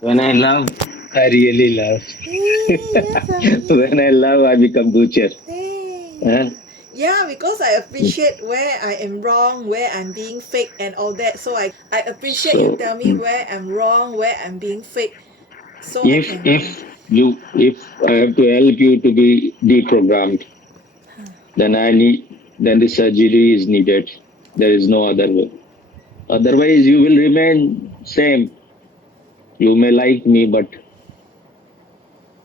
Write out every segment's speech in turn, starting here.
When I love, I really love. Yes, When I love, I become butcher. yeah. Huh? Yeah, because I appreciate where I am wrong, where I'm being fake and all that. So I appreciate you So tell me where I'm wrong, where I'm being fake. So I if can if you if I have to help you to be deprogrammed, then the surgery is needed. There is no other way. Otherwise, you will remain same. You may like me, but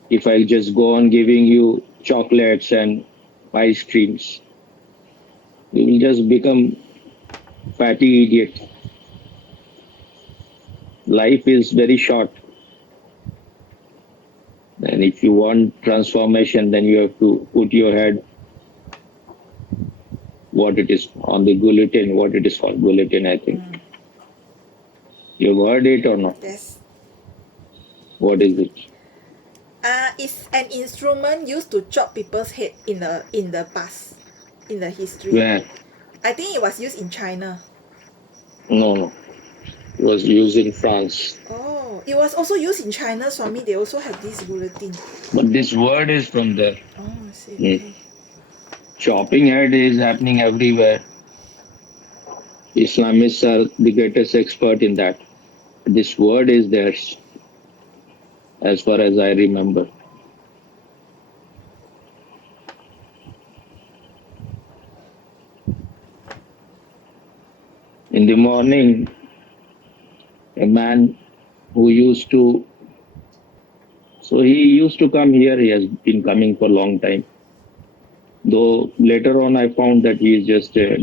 if I just go on giving you chocolates and ice creams, you will just become fatty idiot. Life is very short, and if you want transformation, then you have to put your head what it is on the bulletin, what it is called bulletin. I think you've heard it or not. yes. What is it? It's an instrument used to chop people's head in the past, in the history. Where? I think it was used in China. No, no. It was used in France. Oh, it was also used in China, Swami. They also have this bulletin. But this word is from there. Oh, I see. Mm. Okay. Chopping head is happening everywhere. Islamists are the greatest expert in that. This word is theirs, as far as I remember. In the morning, a man who used to, so he used to come here, he has been coming for a long time. Though later on I found that he is just a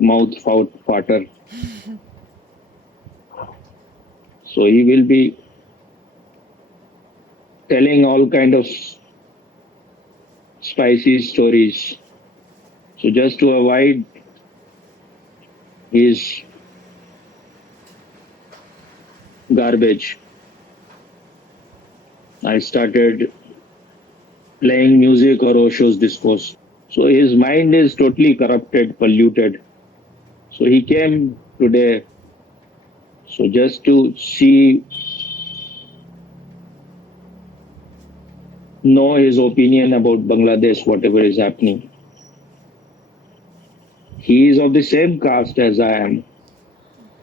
mouth farter. So he will be telling all kind of spicy stories. So just to avoid his garbage, I started playing music or Osho's discourse. So his mind is totally corrupted, polluted. So he came today. So just to see, know his opinion about Bangladesh, whatever is happening. He is of the same caste as I am,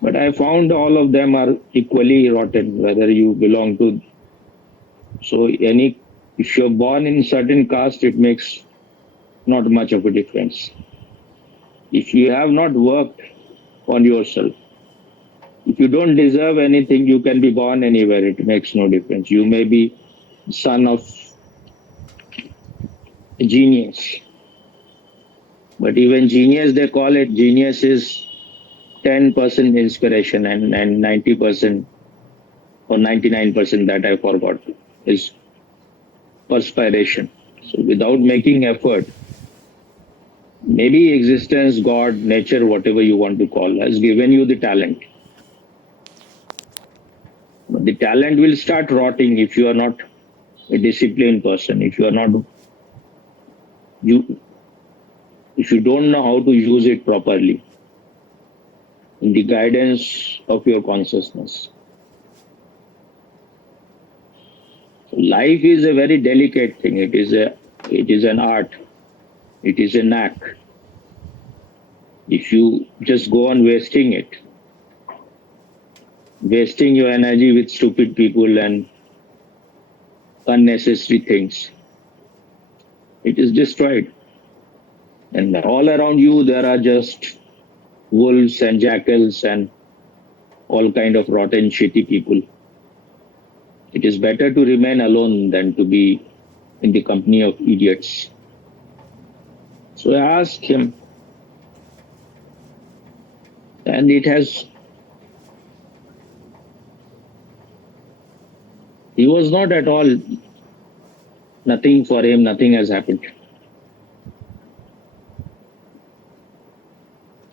but I found all of them are equally rotten, whether you belong to. So if you're born in certain caste, it makes not much of a difference. If you have not worked on yourself, if you don't deserve anything, you can be born anywhere. It makes no difference. You may be son of a genius, but even genius, they call it genius is 10% inspiration and 90% or 99% that I forgot is perspiration. So without making effort, maybe existence, God, nature, whatever you want to call, has given you the talent. But the talent will start rotting if you are not a disciplined person, if you are not you if you don't know how to use it properly in the guidance of your consciousness. So life is a very delicate thing. It is an art. It is a knack. If you just go on wasting your energy with stupid people and unnecessary things, it is destroyed. And all around you, there are just wolves and jackals and all kind of rotten, shitty people. It is better to remain alone than to be in the company of idiots. So I asked him, and he was not at all, nothing for him, nothing has happened.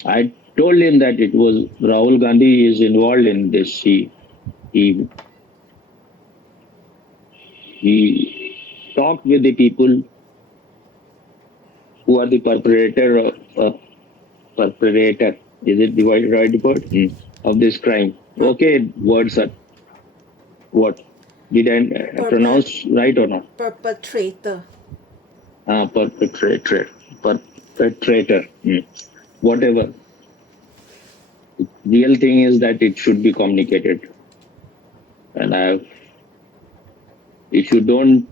I told him that it was Rahul Gandhi is involved in this. He he talked with the people who are the perpetrator of perpetrator. Is it the right word? Of this crime? Okay, words are what? Did I pronounce right or not? Perpetrator. Perpetrator. Perpetrator. Whatever. Real thing is that it should be communicated. And if you don't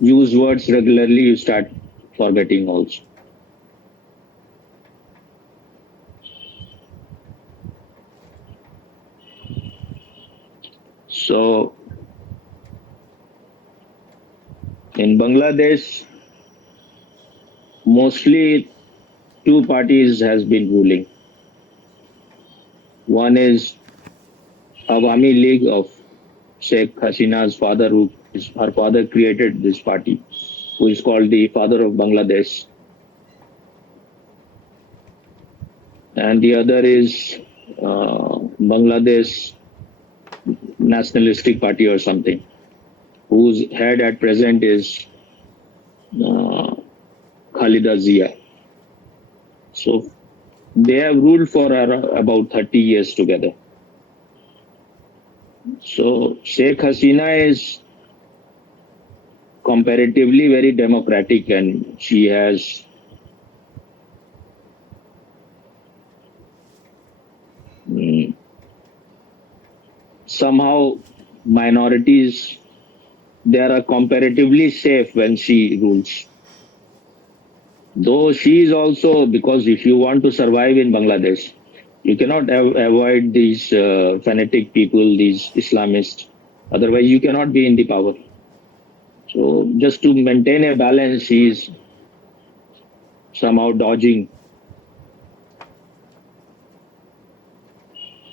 use words regularly, you start forgetting also. So in Bangladesh, mostly two parties has been ruling. One is Awami League of Sheikh Hasina's father, her father created this party, who is called the father of Bangladesh. And the other is Bangladesh Nationalistic Party or something, whose head at present is Khalida Zia. So they have ruled for about 30 years together. So Sheikh Hasina is comparatively very democratic, and she has somehow minorities, they are comparatively safe when she rules. Though she is also, because if you want to survive in Bangladesh, you cannot avoid these fanatic people, these Islamists. Otherwise, you cannot be in the power. So just to maintain a balance, she is somehow dodging.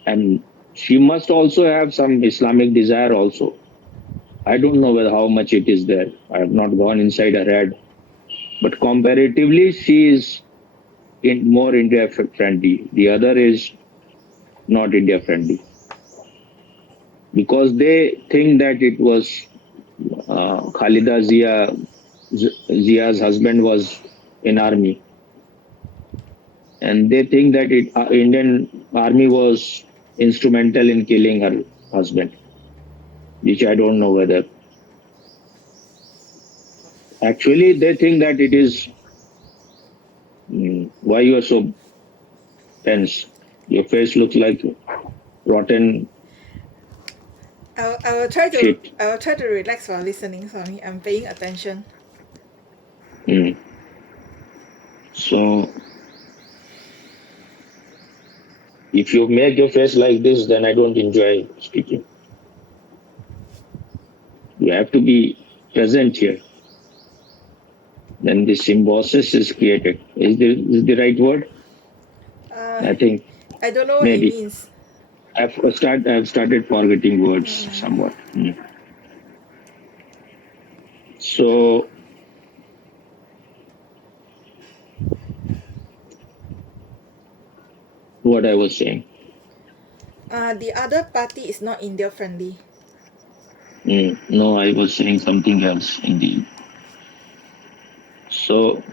And she must also have some Islamic desire also. I don't know how much it is there. I have not gone inside her head. But comparatively, she is more India friendly. The other is not India friendly. Because they think that it was Khalida Zia's husband was in army. And they think that Indian army was instrumental in killing her husband, which I don't know whether. Actually, they think that it is. Why you are so tense? Your face looks like rotten. I will try to Shit. I will try to relax while listening. Sorry, I'm paying attention. So if you make your face like this, then I don't enjoy speaking. You have to be present here. Then the symbiosis is created. Is the right word? I think I don't know what maybe. it means. I've started forgetting words somewhat. So what I was saying. The other party is not India friendly. No, I was saying something else indeed. So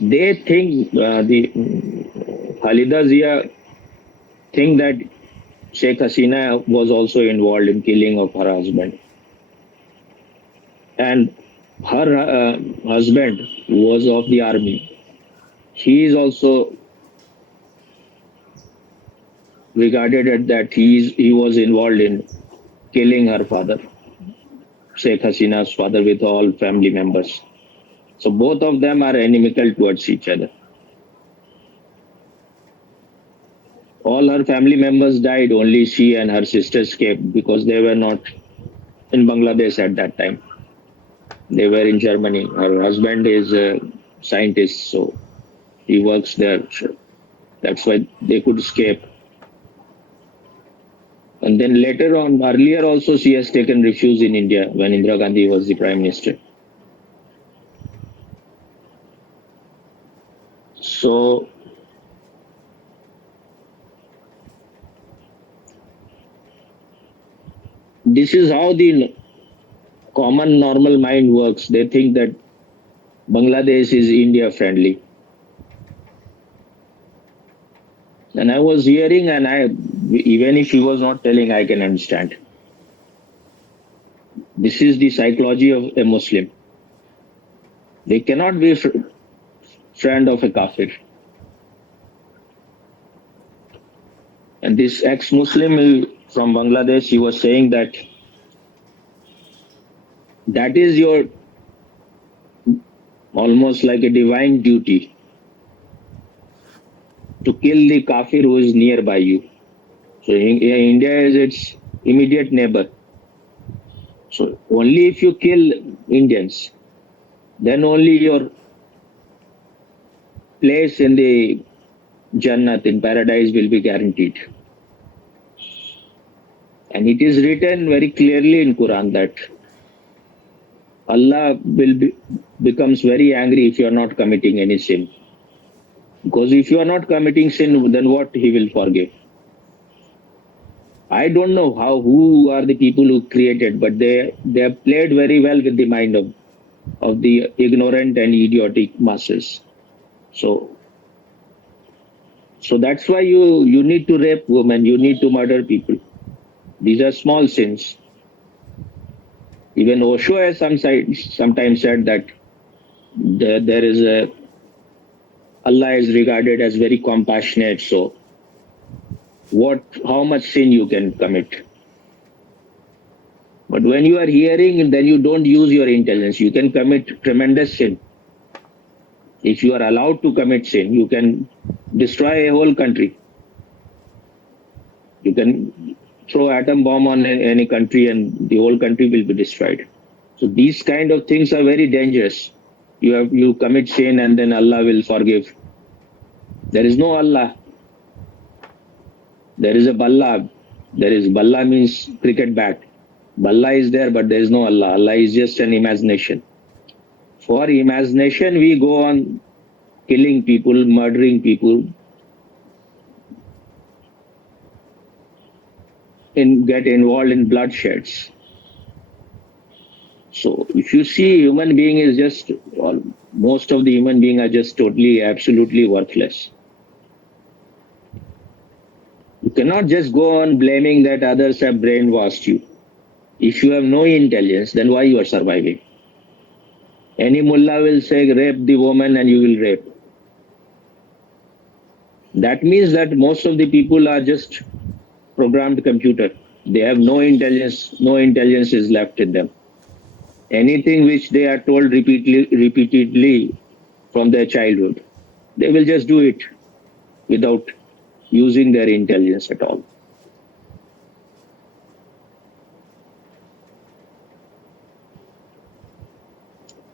they think the Khalida Zia think that Sheikh Hasina was also involved in killing of her husband, and her husband was of the army. He is also regarded at that he was involved in killing her father, Sheikh Hasina's father, with all family members. So both of them are inimical towards each other. All her family members died, only she and her sister escaped because they were not in Bangladesh at that time. They were in Germany. Her husband is a scientist, so he works there. So that's why they could escape. And then later on, earlier also, she has taken refuge in India when Indira Gandhi was the Prime Minister. So this is how the common normal mind works. They think that Bangladesh is India friendly. And I was hearing, and even if he was not telling, I can understand. This is the psychology of a Muslim. They cannot be friend of a kafir. And this ex-Muslim from Bangladesh, he was saying that is your almost like a divine duty to kill the kafir who is nearby you. So India is its immediate neighbor. So only if you kill Indians, then only your place in the Jannat, in paradise, will be guaranteed. And it is written very clearly in Quran that Allah becomes very angry if you are not committing any sin. Because if you are not committing sin, then what he will forgive? I don't know who are the people who created, but they have played very well with the mind of the ignorant and idiotic masses. So that's why you need to rape women, you need to murder people. These are small sins. Even Osho has sometimes said that there is Allah is regarded as very compassionate. So how much sin you can commit? But when you are hearing, then you don't use your intelligence. You can commit tremendous sin. If you are allowed to commit sin, you can destroy a whole country. You can throw atom bomb on any country and the whole country will be destroyed. So these kind of things are very dangerous. You commit sin and then Allah will forgive. There is no Allah. There is a Balla. Balla means cricket bat. Balla is there, but there is no Allah. Allah is just an imagination. For imagination, we go on killing people, murdering people, and get involved in bloodsheds. So if you see human being is just, most of the human beings are just totally, absolutely worthless. You cannot just go on blaming that others have brainwashed you. If you have no intelligence, then why you are surviving? Any mullah will say, rape the woman and you will rape. That means that most of the people are just programmed computer. They have no intelligence is left in them. Anything which they are told repeatedly from their childhood, they will just do it without using their intelligence at all.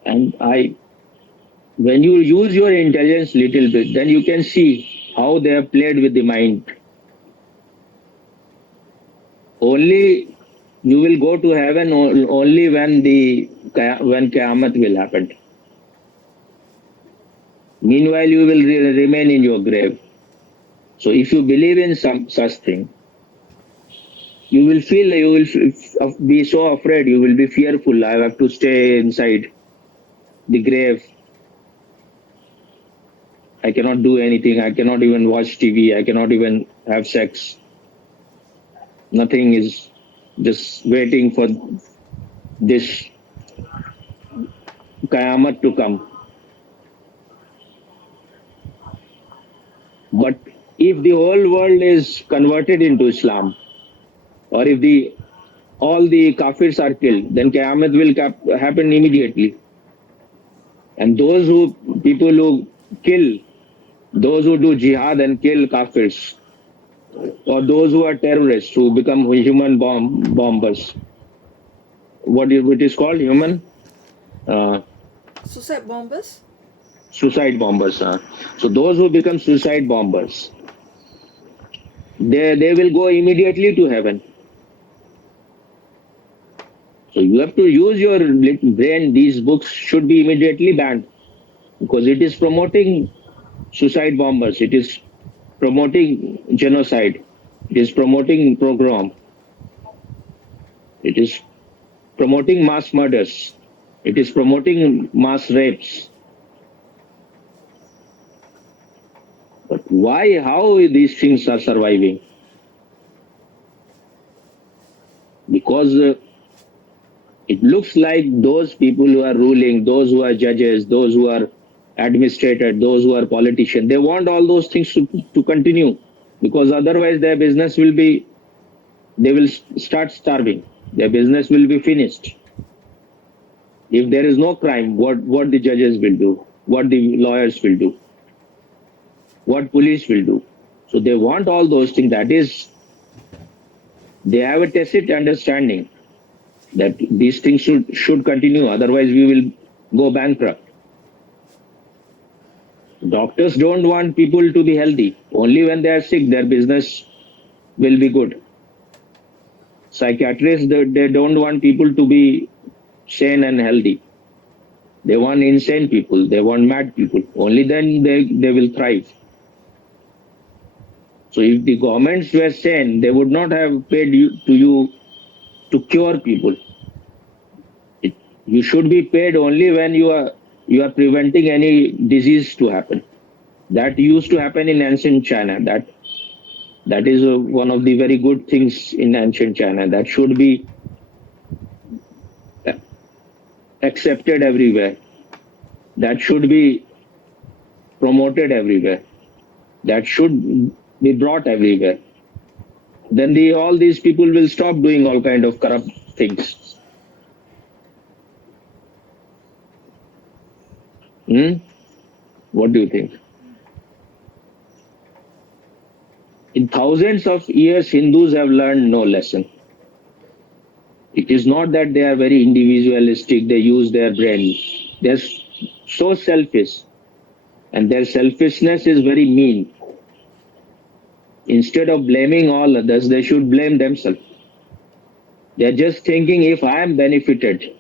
And when you use your intelligence little bit, then you can see how they have played with the mind. Only you will go to heaven only when Qiyamah will happen. Meanwhile, you will remain in your grave. So if you believe in such thing, you will be so afraid, you will be fearful. I have to stay inside the grave. I cannot do anything. I cannot even watch TV. I cannot even have sex. Nothing is just waiting for this Qiyamah to come. But if the whole world is converted into Islam, or if all the kafirs are killed, then Qiyamah will happen immediately. And people who kill, those who do jihad and kill kafirs, or those who are terrorists who become human bombers. What it is called? Human? Suicide bombers? Suicide bombers. So those who become suicide bombers, they will go immediately to heaven. So you have to use your brain. These books should be immediately banned because it is promoting suicide bombers. It is promoting genocide. It is promoting pogrom. It is promoting mass murders. It is promoting mass rapes. But why, how these things are surviving? Because it looks like those people who are ruling, those who are judges, those who are administrators, those who are politicians, they want all those things to continue, because otherwise their business will be, they will start starving. Their business will be finished. If there is no crime, what the judges will do, what the lawyers will do, what police will do. So they want all those things. That is, they have a tacit understanding that these things should continue. Otherwise, we will go bankrupt. Doctors don't want people to be healthy. Only when they are sick, their business will be good. Psychiatrists, they don't want people to be sane and healthy. They want insane people. They want mad people. Only then they will thrive. So if the governments were sane, they would not have paid you to cure people. You should be paid only when you are preventing any disease to happen. That used to happen in ancient China. That is one of the very good things in ancient China. That should be accepted everywhere. That should be promoted everywhere. That should be brought everywhere. Then all these people will stop doing all kind of corrupt things. What do you think? In thousands of years, Hindus have learned no lesson. It is not that they are very individualistic, they use their brain. They're so selfish, and their selfishness is very mean. Instead of blaming all others, they should blame themselves. They're just thinking, if I am benefited,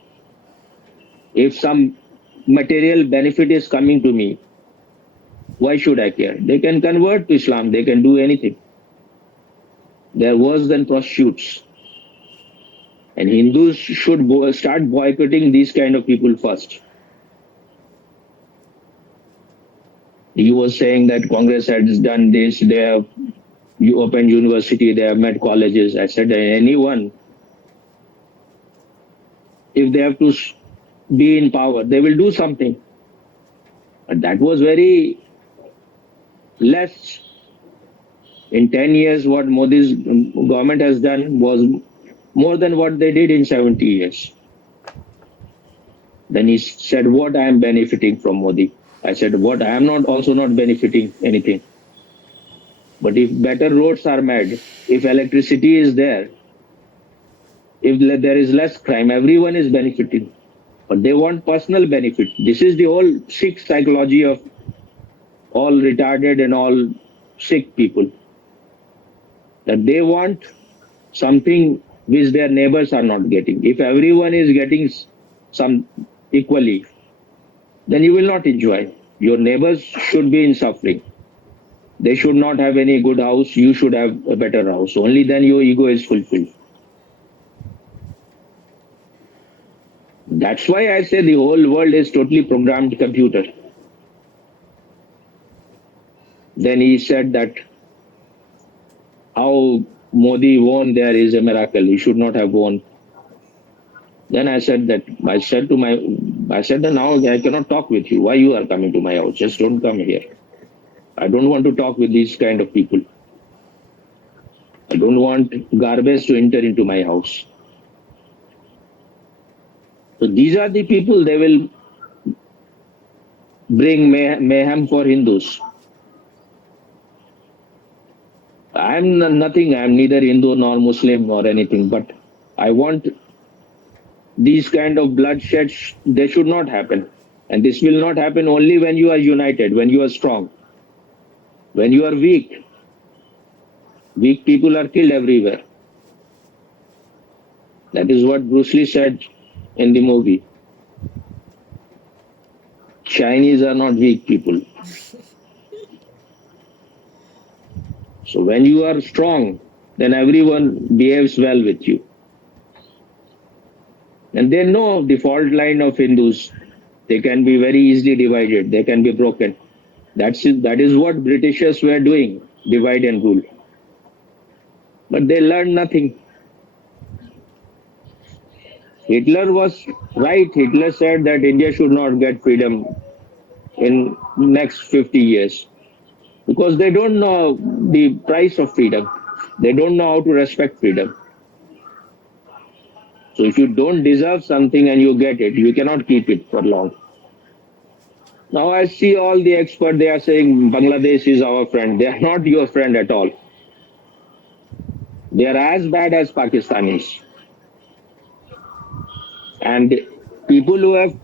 if some material benefit is coming to me, why should I care? They can convert to Islam, they can do anything. They're worse than prostitutes. And Hindus should start boycotting these kind of people first. He was saying that Congress has done this, they have opened university, they have met colleges. I said, anyone, if they have to be in power, they will do something. But that was very less. In 10 years, what Modi's government has done was more than what they did in 70 years. Then he said, what I am benefiting from Modi? I said, what I am not also not benefiting anything. But if better roads are made, if electricity is there, if there is less crime, everyone is benefiting. But they want personal benefit. This is the whole sick psychology of all retarded and all sick people. That they want something which their neighbors are not getting. If everyone is getting some equally, then you will not enjoy. Your neighbors should be in suffering. They should not have any good house. You should have a better house. Only then your ego is fulfilled. That's why I say the whole world is totally programmed computer. Then he said that how Modi won there is a miracle. He should not have won. Then I said that now I cannot talk with you. Why you are coming to my house? Just don't come here. I don't want to talk with these kind of people. I don't want garbage to enter into my house. So these are the people, they will bring mayhem for Hindus. I'm nothing, I'm neither Hindu nor Muslim or anything, but I want these kind of bloodshed, they should not happen. And this will not happen only when you are united, when you are strong. When you are weak, weak people are killed everywhere. That is what Bruce Lee said in the movie. Chinese are not weak people. So when you are strong, then everyone behaves well with you. And they know the fault line of Hindus. They can be very easily divided. They can be broken. That is what Britishers were doing, divide and rule. But they learned nothing. Hitler was right. Hitler said that India should not get freedom in next 50 years because they don't know the price of freedom. They don't know how to respect freedom. So if you don't deserve something and you get it, you cannot keep it for long. Now I see all the experts, they are saying Bangladesh is our friend. They are not your friend at all. They are as bad as Pakistanis. And people who have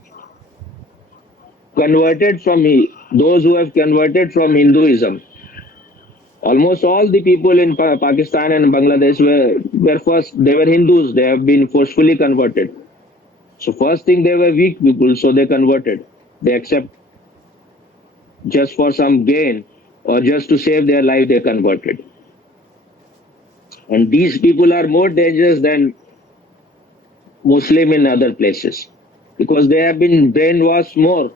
converted from those who have converted from Hinduism, almost all the people in Pakistan and Bangladesh were first, they were Hindus. They have been forcefully converted. So first thing, they were weak people, so they converted. They accept just for some gain or just to save their life, they converted. And these people are more dangerous than Muslim in other places because they have been brainwashed more.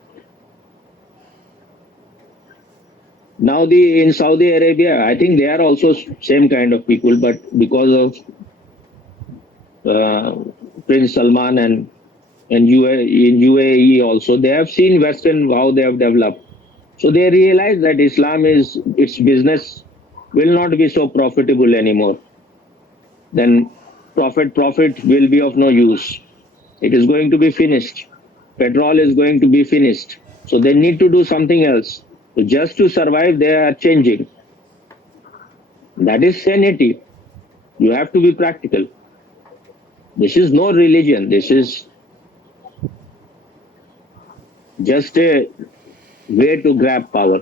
Now in Saudi Arabia, I think they are also same kind of people, but because of Prince Salman and in UAE also, they have seen Western how they have developed. So they realize that Islam is its business will not be so profitable anymore. Then profit will be of no use. It is going to be finished. Petrol is going to be finished. So they need to do something else. So just to survive, they are changing. That is sanity. You have to be practical. This is no religion. This is just a way to grab power.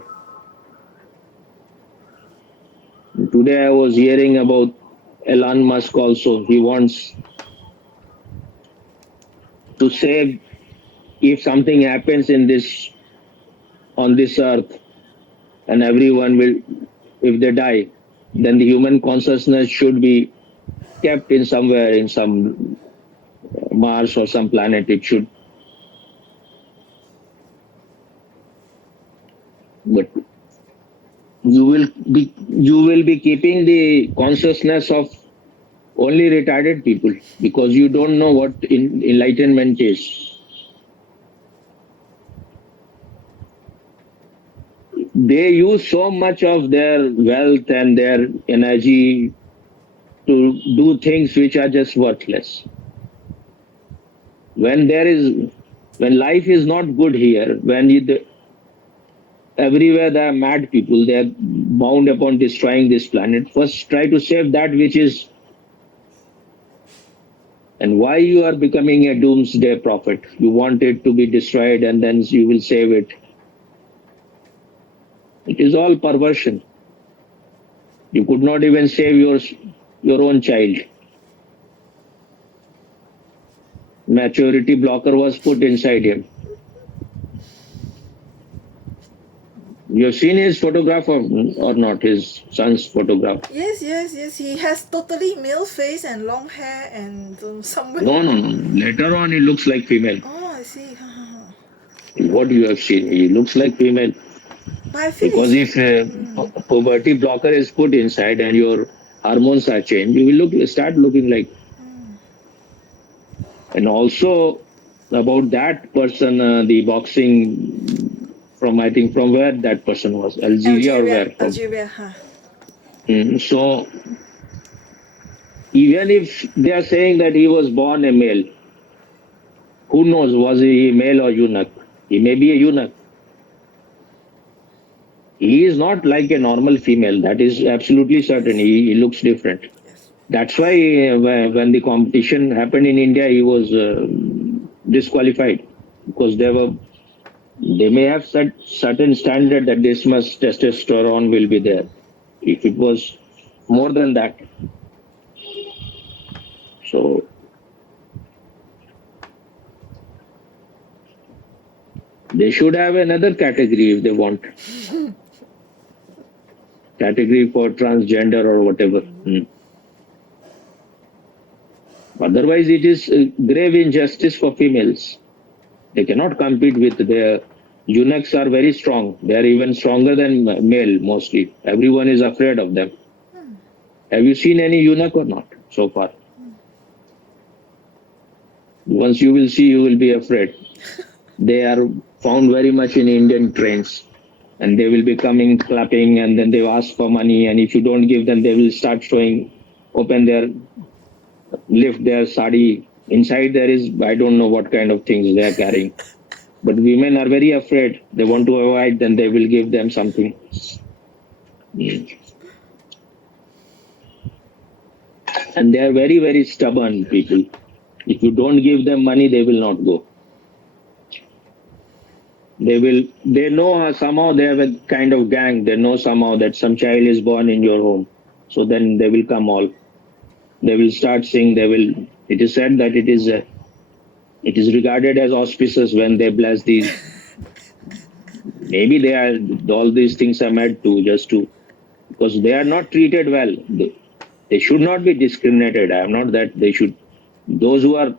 Today I was hearing about Elon Musk also. He wants to save, if something happens on this earth and everyone will, if they die, then the human consciousness should be kept in somewhere, in some Mars or some planet. It should. But you will be keeping the consciousness of only retarded people because you don't know what enlightenment is. They use so much of their wealth and their energy to do things which are just worthless. When life is not good here, everywhere there are mad people, they are bound upon destroying this planet. First, try to save that which is. And why you are becoming a doomsday prophet? You want it to be destroyed and then you will save it. It is all perversion. You could not even save your own child. Maturity blocker was put inside him. You have seen his photograph or not, his son's photograph? Yes. He has totally male face and long hair and somewhere. No. Later on, he looks like female. Oh, I see. What you have seen, he looks like female. But I feel Because if puberty blocker is put inside and your hormones are changed, you will start looking like. And also about that person, the boxing from, I think, from where that person was, Algeria or where? Algeria, So even if they are saying that he was born a male, who knows, was he male or eunuch? He may be a eunuch. He is not like a normal female. That is absolutely certain. He looks different. Yes. That's why when the competition happened in India, he was disqualified because they may have set certain standard that this much testosterone will be there. If it was more than that, so they should have another category if they want. Category for transgender or whatever. Otherwise, it is grave injustice for females. They cannot compete with their Eunuchs are very strong. They are even stronger than male mostly. Everyone is afraid of them. Have you seen any eunuch or not so far? Once you will see, you will be afraid. They are found very much in Indian trains, and they will be coming clapping, and then they ask for money, and if you don't give them, they will start showing, open their, lift their sari. Inside there is, I don't know what kind of things they are carrying. But women are very afraid. They want to avoid, then they will give them something. And they are very, very stubborn people. If you don't give them money, they will not go. They know somehow they have a kind of gang. They know somehow that some child is born in your home. So then they will come all. They will start saying, it is said that it is regarded as auspicious when they bless these. Maybe all these things are made because they are not treated well. They should not be discriminated. I am not that they should. Those who are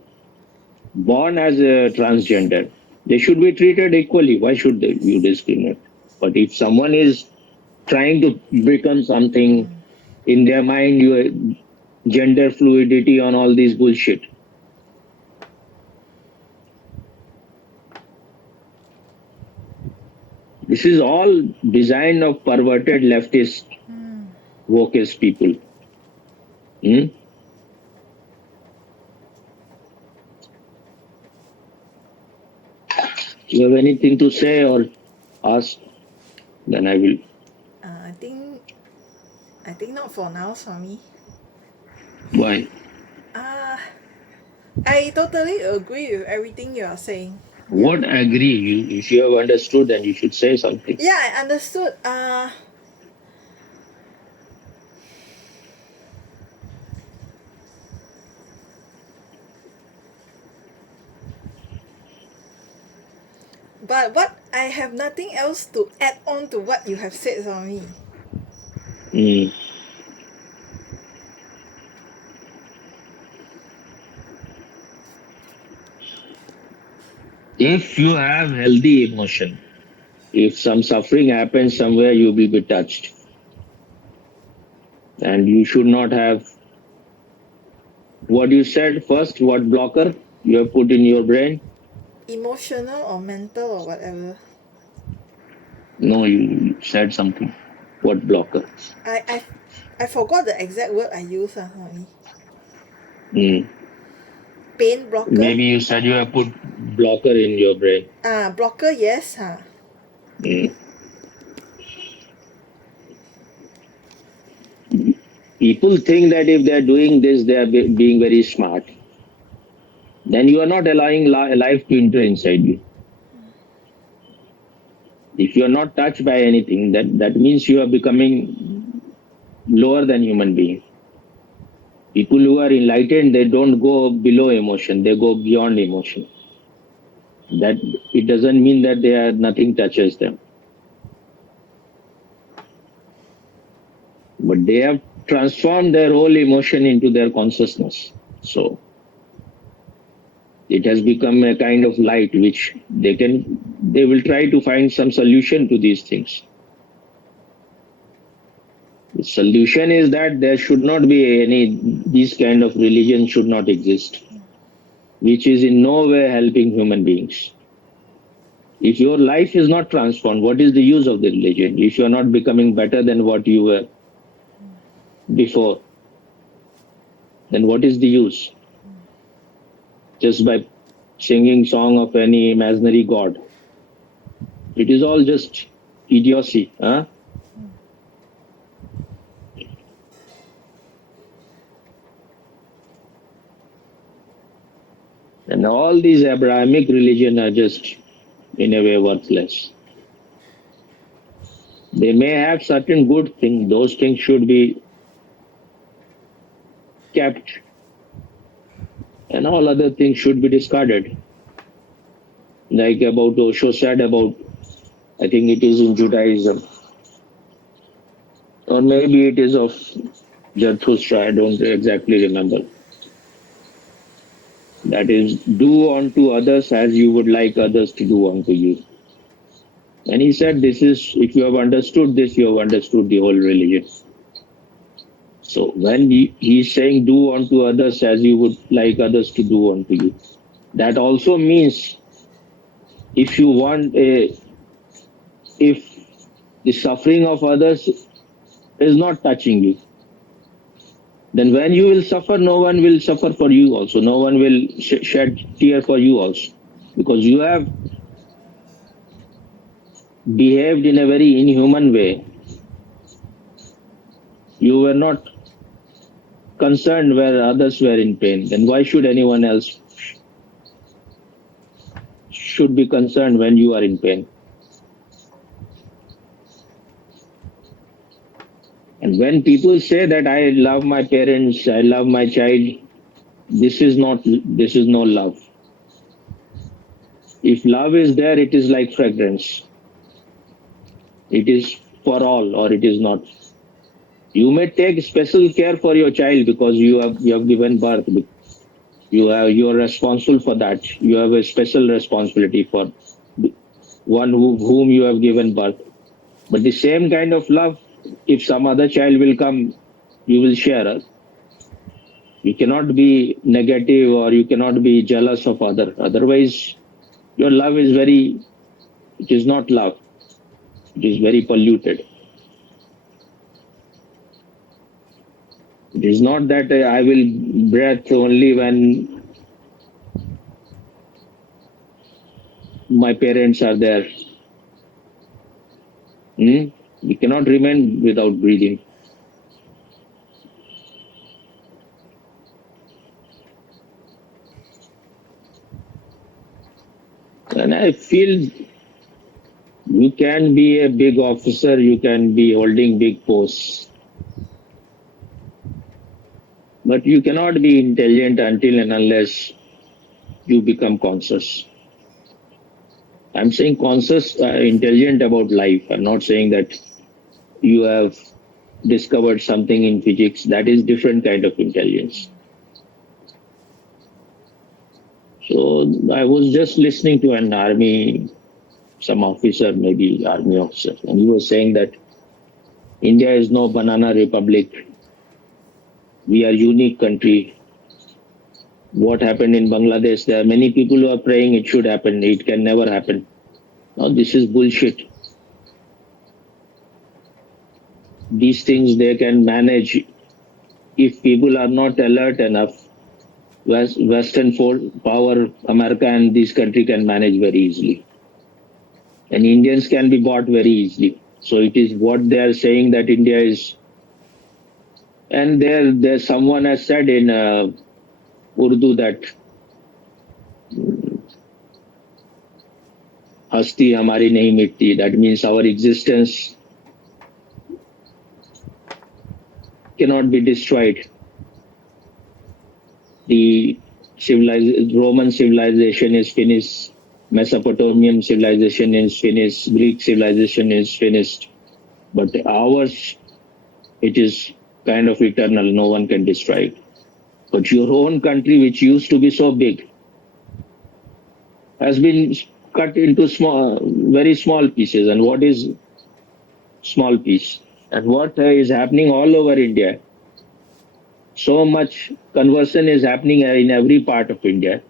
born as a transgender, they should be treated equally. Why should you discriminate? But if someone is trying to become something in their mind, your gender fluidity on all this bullshit. This is all design of perverted leftist, wokeist people. You have anything to say or ask? Then I will. I think not for now, Swami. Why? I totally agree with everything you are saying. What agree? If you have understood, then you should say something. Yeah, I understood. But what I have nothing else to add on to what you have said, Swami. If you have healthy emotion, if some suffering happens somewhere, you will be touched. And you should not have what you said first, what blocker you have put in your brain? Emotional or mental or whatever. No, you said something. What blocker? I forgot the exact word I used, Swami. Pain blocker? Maybe you said you have put blocker in your brain. Blocker, yes. People think that if they are doing this, they are being very smart. Then you are not allowing life to enter inside you. If you are not touched by anything, that means you are becoming lower than human being. People who are enlightened, they don't go below emotion, they go beyond emotion. That it doesn't mean that nothing touches them. But they have transformed their whole emotion into their consciousness. So it has become a kind of light which they will try to find some solution to these things. The solution is that there should not be these kind of religion should not exist, which is in no way helping human beings. If your life is not transformed, what is the use of the religion? If you are not becoming better than what you were before, then what is the use? Just by singing song of any imaginary god. It is all just idiocy. And all these Abrahamic religion are just, in a way, worthless. They may have certain good things. Those things should be kept. And all other things should be discarded. Like about Osho said about, I think it is in Judaism. Or maybe it is of Zarathustra, I don't exactly remember. That is, do unto others as you would like others to do unto you. And he said, this is, if you have understood this, you have understood the whole religion. So when he's saying, do unto others as you would like others to do unto you, that also means if you want if the suffering of others is not touching you, then when you will suffer, no one will suffer for you also. No one will shed tear for you also. Because you have behaved in a very inhuman way. You were not concerned where others were in pain. Then why should anyone else should be concerned when you are in pain? And when people say that I love my parents, I love my child, this is no love. If love is there, it is like fragrance. It is for all or it is not. You may take special care for your child because you have given birth. You are responsible for that. You have a special responsibility for one whom you have given birth. But the same kind of love, if some other child will come, you will share. You cannot be negative or you cannot be jealous of other. Otherwise, your love is it is not love. It is very polluted. It is not that I will breathe only when my parents are there. We cannot remain without breathing. And I feel you can be a big officer, you can be holding big posts, but you cannot be intelligent until and unless you become conscious. I'm saying conscious, intelligent about life. I'm not saying that you have discovered something in physics. That is different kind of intelligence. So I was just listening to an army, some officer, maybe army officer, and he was saying that India is no banana republic. We are unique country. What happened in Bangladesh, there are many people who are praying it should happen. It can never happen. No, this is bullshit. These things they can manage if people are not alert enough. Western power, America and this country can manage very easily. And Indians can be bought very easily. So it is what they are saying that India is. And there someone has said in Urdu that Hasti hamari nahi mitti. That means our existence cannot be destroyed. The Roman civilization is finished. Mesopotamian civilization is finished. Greek civilization is finished. But ours, it is kind of eternal. No one can destroy it. But your own country, which used to be so big, has been cut into very small pieces. And what is small piece? And what is happening all over India? So much conversion is happening in every part of India.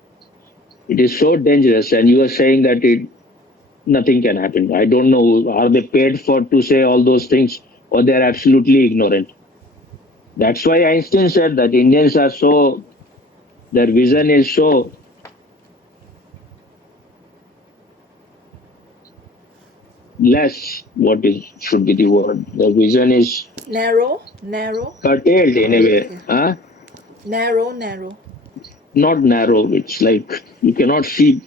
It is so dangerous. And you are saying that nothing can happen. I don't know. Are they paid for to say all those things, or they are absolutely ignorant? That's why Einstein said that Indians are so, their vision is so less, should be the word. The vision is Narrow. curtailed in a way. Huh? Narrow. Not narrow. It's like you cannot see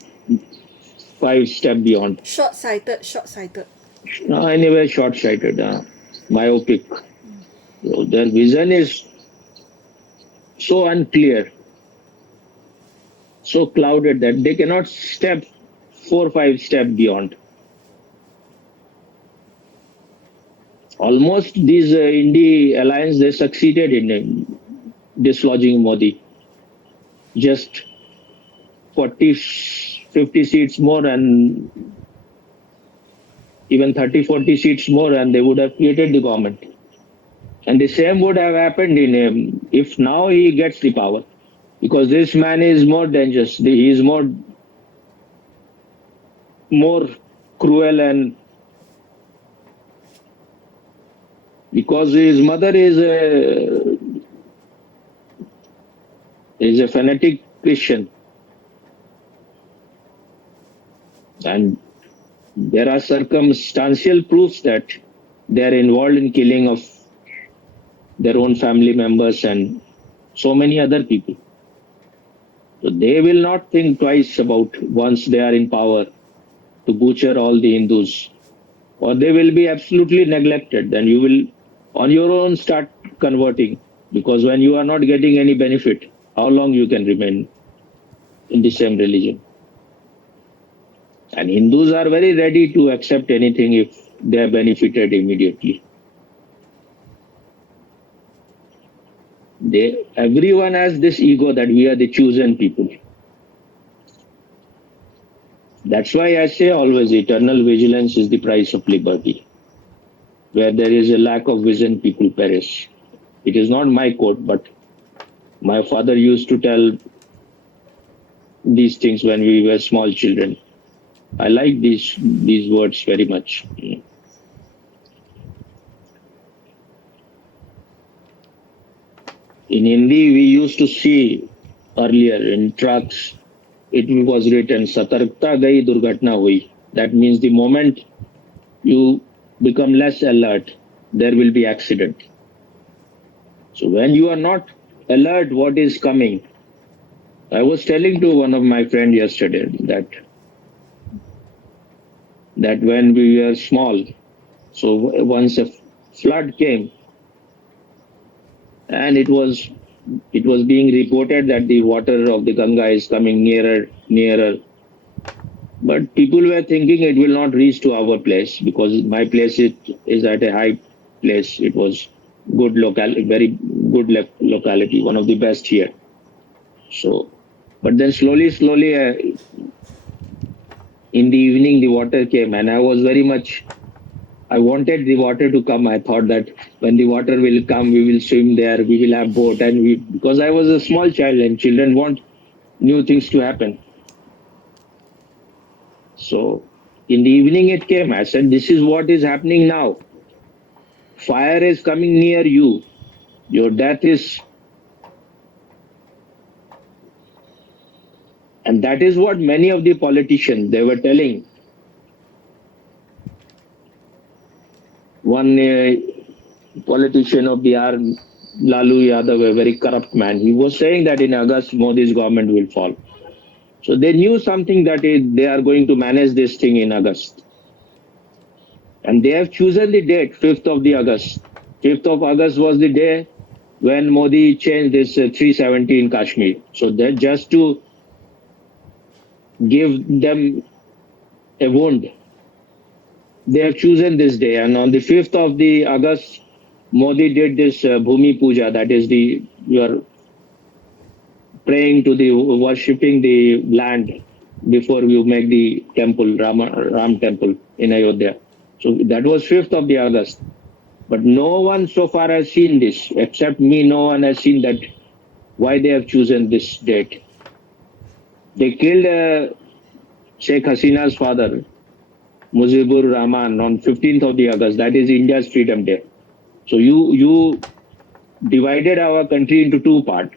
5 steps beyond. Short-sighted. Anyway, short-sighted, myopic. So their vision is so unclear, so clouded that they cannot step 4 or 5 steps beyond. Almost these Indie alliance, they succeeded in dislodging Modi. Just 40, 50 seats more and even 30, 40 seats more, and they would have created the government. And the same would have happened in him if now he gets the power. Because this man is more dangerous. He is more cruel, and because his mother is a fanatic Christian, and there are circumstantial proofs that they are involved in killing of their own family members and so many other people. So they will not think twice about, once they are in power, to butcher all the Hindus, or they will be absolutely neglected. Then you will on your own start converting, because when you are not getting any benefit, how long you can remain in the same religion? And Hindus are very ready to accept anything if they are benefited immediately. Everyone has this ego that we are the chosen people. That's why I say always, eternal vigilance is the price of liberty. Where there is a lack of vision, people perish. It is not my quote, but my father used to tell these things when we were small children. I like these words very much. In Hindi, we used to see earlier in trucks, it was written, Satarkta gayi durghatna hui. That means the moment you become less alert, there will be accident. So when you are not alert what is coming, I was telling to one of my friends yesterday that when we were small, so once a flood came, and it was being reported that the water of the Ganga is coming nearer. But people were thinking it will not reach to our place, because my place is at a high place. It was very good locality, one of the best here. So, but then slowly, in the evening, the water came, and I wanted the water to come. I thought that when the water will come, we will swim there, we will have boat, and because I was a small child and children want new things to happen. So in the evening it came. I said, this is what is happening now. Fire is coming near you. Your death is. And that is what many of the politicians, they were telling. One politician of Bihar, Lalu Yadav, a very corrupt man, he was saying that in August, Modi's government will fall. So they knew something, that they are going to manage this thing in August. And they have chosen the date, 5th of the August. 5th of August was the day when Modi changed this 370 in Kashmir. So that just to give them a wound, they have chosen this day. And on the 5th of the August, Modi did this Bhumi Puja, that is you are praying to worshipping the land before you make the temple, Ram temple in Ayodhya. So that was 5th of the August. But no one so far has seen this, except me. No one has seen that, why they have chosen this date. They killed Sheikh Hasina's father, Mujibur Rahman, on 15th of the August. That is India's Freedom Day. So you divided our country into two parts.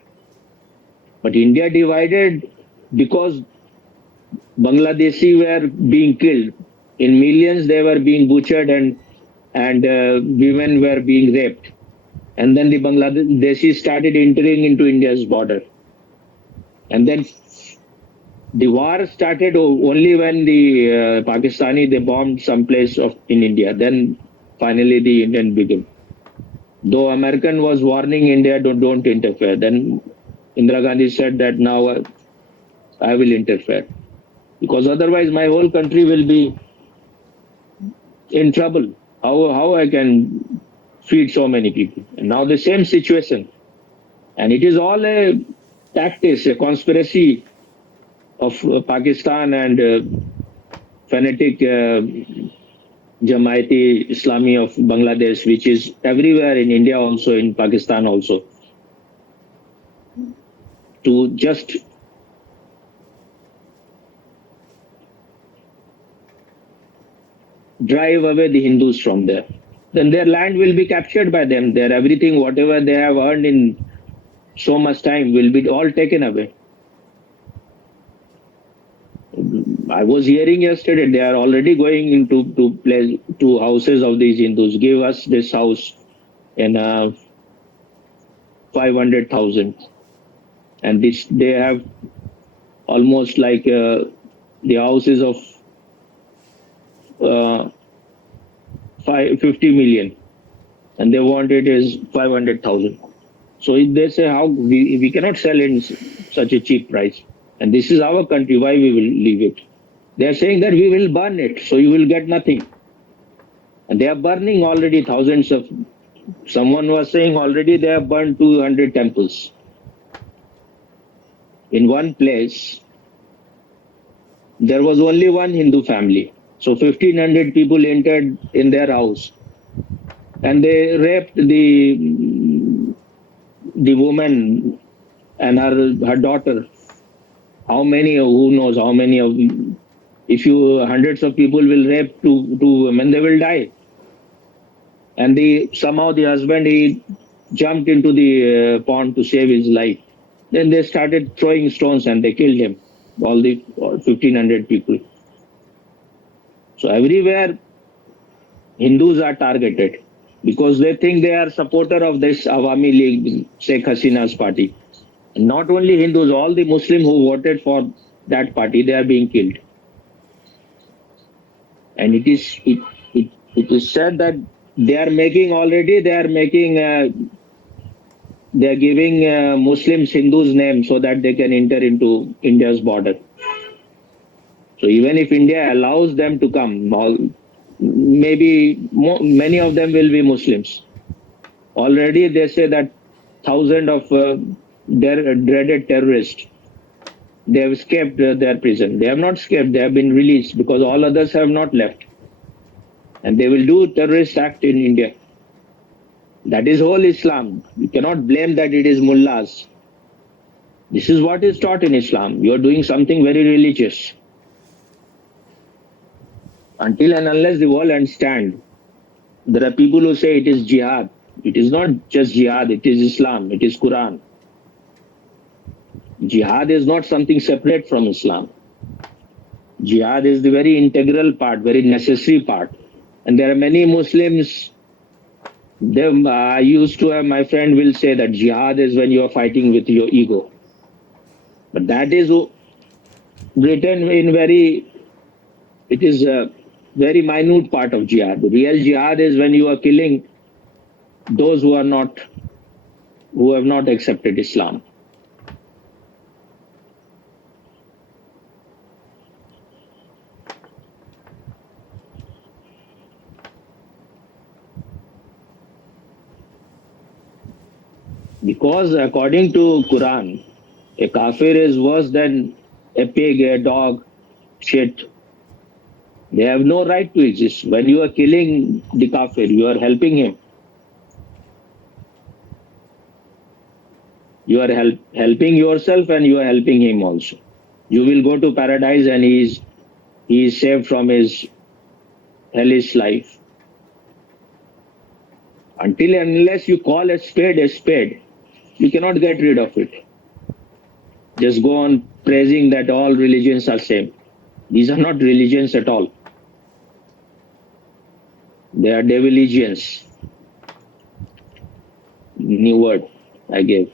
But India divided because Bangladeshi were being killed. In millions they were being butchered, and women were being raped. And then the Bangladeshi started entering into India's border. And then the war started only when the Pakistani, they bombed some place in India. Then finally the Indian began. Though American was warning India, don't interfere. Then Indira Gandhi said that now I will interfere, because otherwise my whole country will be in trouble. How I can feed so many people? And now the same situation. And it is all a tactics, a conspiracy of Pakistan and fanatic Jamaati Islami of Bangladesh, which is everywhere in India also, in Pakistan also, to just drive away the Hindus from there. Then their land will be captured by them. Their everything, whatever they have earned in so much time, will be all taken away. I was hearing yesterday they are already going into to houses of these Hindus. Give us this house in 500,000, and this they have almost like the houses of 50 million, and they want it is 500,000. So if they say how we cannot sell in such a cheap price, and this is our country, why we will leave it? They are saying that we will burn it, so you will get nothing. And they are burning already thousands of. Someone was saying already they have burned 200 temples in one place. There was only one Hindu family, so 1,500 people entered in their house, and they raped the woman and her daughter. How many? Who knows how many of? If you hundreds of people will rape two women, they will die. And somehow the husband, he jumped into the pond to save his life. Then they started throwing stones and they killed him. All the 1,500 people. So everywhere Hindus are targeted because they think they are supporter of this Awami League, Sheikh Hasina's party. And not only Hindus, all the Muslims who voted for that party, they are being killed. And it is said that they are giving Muslims Hindus names so that they can enter into India's border. So even if India allows them to come, many of them will be Muslims. Already they say that thousands of their dreaded terrorists, they have escaped their prison. They have not escaped, they have been released because all others have not left. And they will do terrorist act in India. That is whole Islam. You cannot blame that it is mullahs. This is what is taught in Islam. You are doing something very religious. Until and unless the world understands, there are people who say it is jihad. It is not just jihad, it is Islam, it is Quran. Jihad is not something separate from Islam. Jihad is the very integral part, very necessary part. And there are many Muslims, I used to have, my friend will say that jihad is when you are fighting with your ego. But that is written in it is a very minute part of jihad. The real jihad is when you are killing those who have not accepted Islam. Because according to Quran, a kafir is worse than a pig, a dog, shit. They have no right to exist. When you are killing the kafir, you are helping him. You are helping yourself and you are helping him also. You will go to paradise and he is saved from his hellish life. Until and unless you call a spade, you cannot get rid of it. Just go on praising that all religions are same. These are not religions at all. They are deviligians. New word I gave.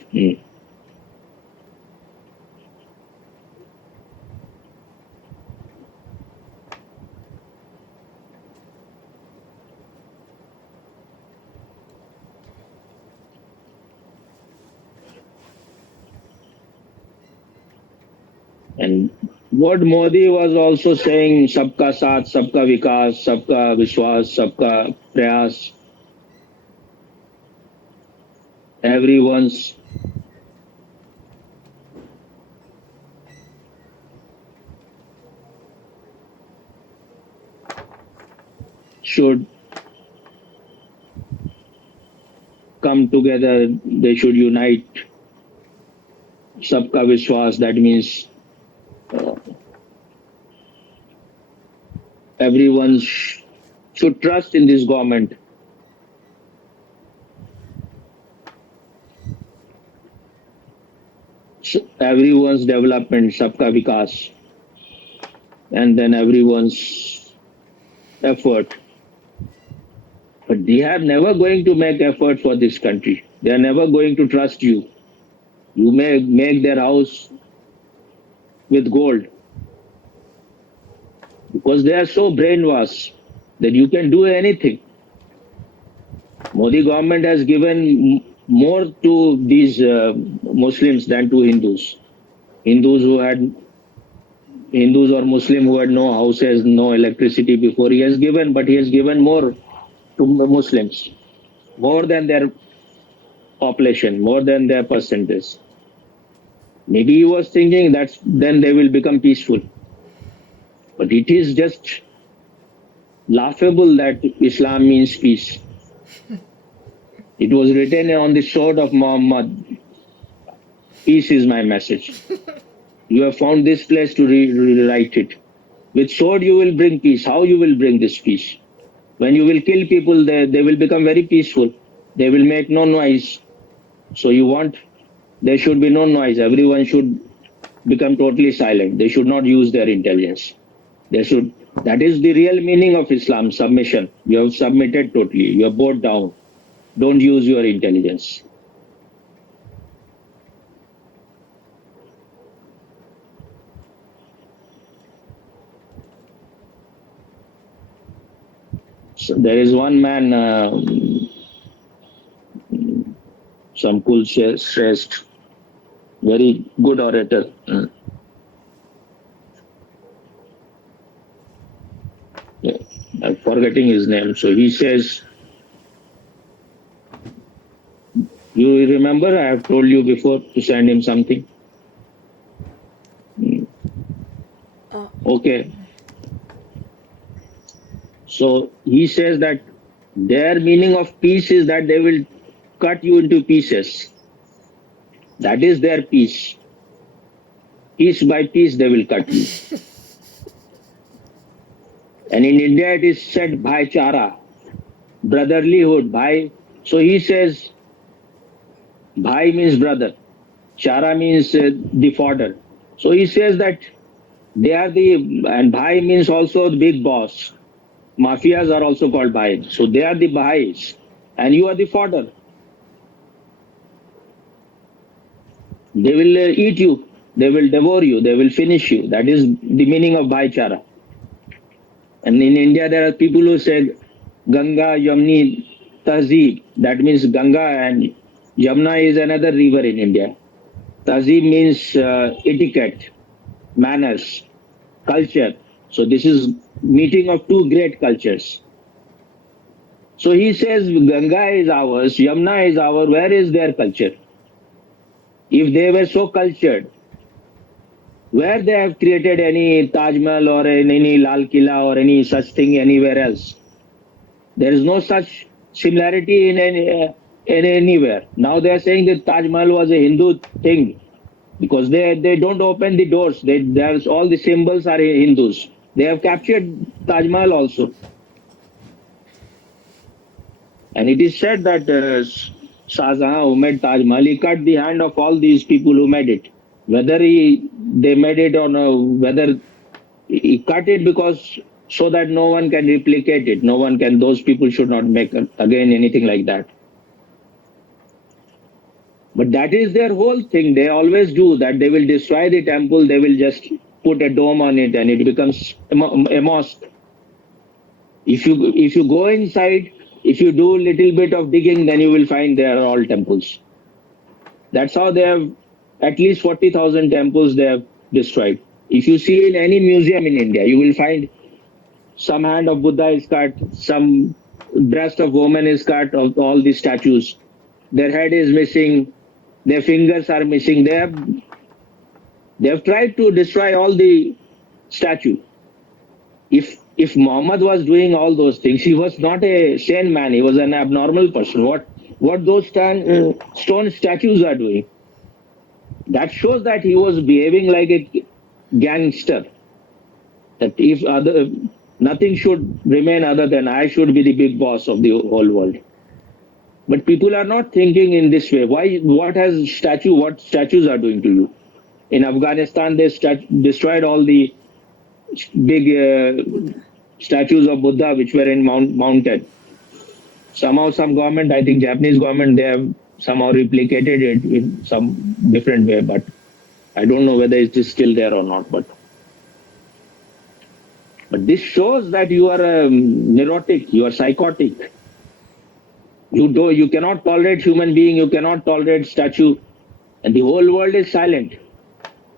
And what Modi was also saying, sabka saath, sabka vikas, sabka vishwas, sabka prayas, everyone's should come together, they should unite. Sabka Vishwas, that means everyone should trust in this government. Everyone's development, Sabka Vikas, and then everyone's effort. But they are never going to make effort for this country. They are never going to trust you. You may make their house with gold because they are so brainwashed that you can do anything. Modi government has given more to these Muslims than to Hindus. Hindus or Muslim who had no houses, no electricity before, he has given, but he has given more to Muslims, more than their population, more than their percentage. Maybe he was thinking that then they will become peaceful. But it is just laughable that Islam means peace. It was written on the sword of Muhammad, peace is my message. You have found this place to rewrite it. With sword you will bring peace. How you will bring this peace? When you will kill people, they will become very peaceful. They will make no noise. So you want, there should be no noise. Everyone should become totally silent. They should not use their intelligence. They should, that is the real meaning of Islam, submission. You have submitted totally. You have bowed down. Don't use your intelligence. So there is one man, some Kul Shrestha, very good orator. I'm forgetting his name. So he says, you remember I have told you before to send him something? Okay. So he says that their meaning of peace is that they will cut you into pieces. That is their peace. Piece by piece they will cut you. And in India it is said bhaichara, brotherlyhood, bhai. So he says bhai means brother, chara means the fodder. So he says that they are and bhai means also the big boss. Mafias are also called bhai. So they are the bhais and you are the fodder. They will eat you, they will devour you, they will finish you. That is the meaning of bhaichara. And in India there are people who say Ganga, Yamni, Tahzeeb. That means Ganga and Yamuna is another river in India. Tahzeeb means etiquette, manners, culture. So this is meeting of two great cultures. So he says Ganga is ours, Yamuna is ours. Where is their culture? If they were so cultured, where they have created any Taj Mahal or any Lal Killa or any such thing anywhere else? There is no such similarity in anywhere. Now they are saying that Taj Mahal was a Hindu thing because they don't open the doors. There's all the symbols are Hindus. They have captured Taj Mahal also. And it is said that Shah Jahan, who made Taj Mahal, he cut the hand of all these people who made it. Whether they made it or no, whether he cut it because so that no one can replicate it. No one can, those people should not make again anything like that. But that is their whole thing. They always do that. They will destroy the temple. They will just put a dome on it and it becomes a mosque. If you go inside, if you do a little bit of digging, then you will find they are all temples. That's how they have at least 40,000 temples they have destroyed. If you see in any museum in India, you will find some hand of Buddha is cut, some breast of woman is cut of all these statues. Their head is missing, their fingers are missing. They have tried to destroy all the statue. If If Muhammad was doing all those things, he was not a sane man. He was an abnormal person. What those stone statues are doing? That shows that he was behaving like a gangster. That if nothing should remain other than I should be the big boss of the whole world. But people are not thinking in this way. Why? What statues are doing to you? In Afghanistan, they destroyed all the big statues of Buddha which were in mounted. Somehow, some government, I think Japanese government, they have somehow replicated it in some different way. But I don't know whether it is still there or not. But this shows that you are neurotic, you are psychotic. You cannot tolerate human being, you cannot tolerate statue, and the whole world is silent.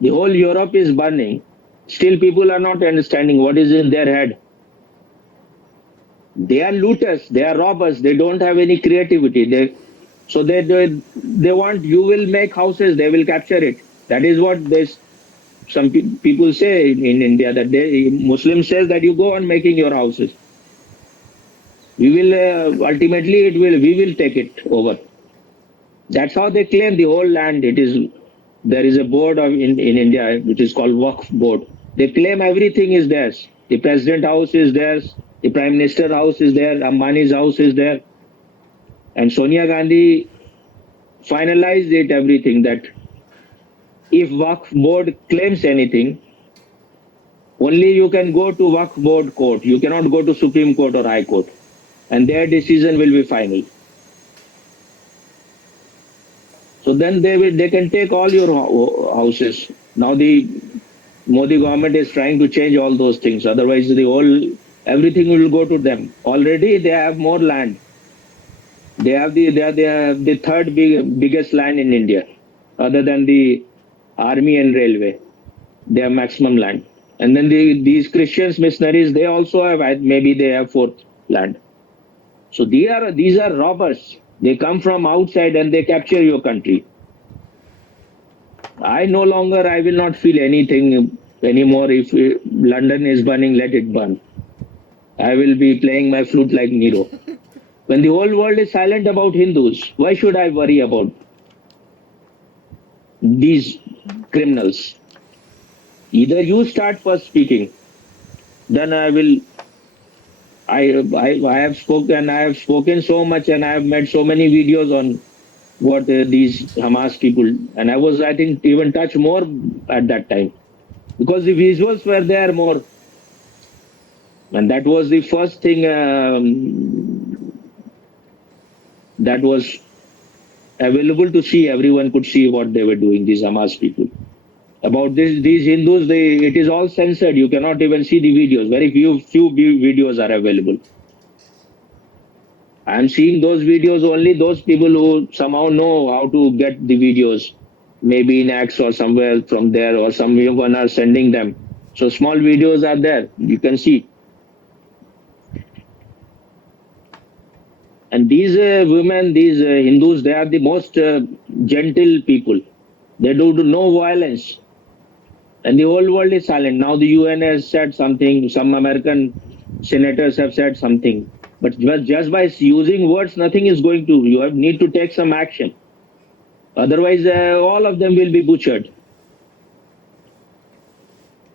The whole Europe is burning. Still, people are not understanding what is in their head. They are looters, they are robbers, they don't have any creativity. They want, you will make houses, they will capture it. That is what some people say in India, that Muslims says that you go on making your houses. We will ultimately we will take it over. That's how they claim the whole land. There is a board in India which is called Waqf Board. They claim everything is theirs. The president house is theirs. The prime minister house is there. Ambani's house is there. And Sonia Gandhi finalized everything that if Waqf Board claims anything, only you can go to Waqf Board court. You cannot go to Supreme Court or High Court. And their decision will be final. So then they can take all your houses. Now the Modi government is trying to change all those things. Otherwise, everything will go to them. Already they have more land. They have the third biggest land in India, other than the army and railway. They have maximum land. And then these Christians missionaries, they also have, maybe they have fourth land. So these are robbers. They come from outside and they capture your country. I will not feel anything anymore. If London is burning, let it burn. I will be playing my flute like Nero. When the whole world is silent about Hindus, why should I worry about these criminals? Either you start first speaking, then I have spoken so much, and I have made so many videos on what these Hamas people, and I think, even touched more at that time, because the visuals were there more. And that was the first thing that was available to see. Everyone could see what they were doing, these Hamas people. About these Hindus, it is all censored. You cannot even see the videos. Very few videos are available. I am seeing those videos only those people who somehow know how to get the videos, maybe in X or somewhere from there, or someone are sending them. So small videos are there. You can see. And these women, these Hindus, they are the most gentle people. They do no violence. And the whole world is silent. Now the UN has said something, some American senators have said something. But just by using words, nothing is going to. You need to take some action. Otherwise, all of them will be butchered.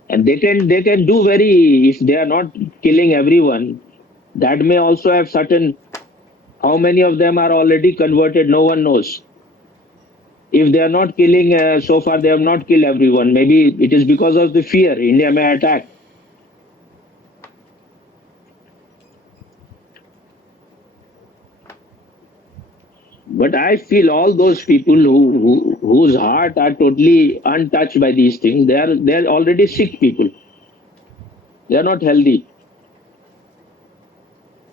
And they can do if they are not killing everyone, that may also have certain. How many of them are already converted? No one knows. If they are not killing, so far they have not killed everyone. Maybe it is because of the fear. India may attack. But I feel all those people whose heart are totally untouched by these things, they are already sick people. They are not healthy.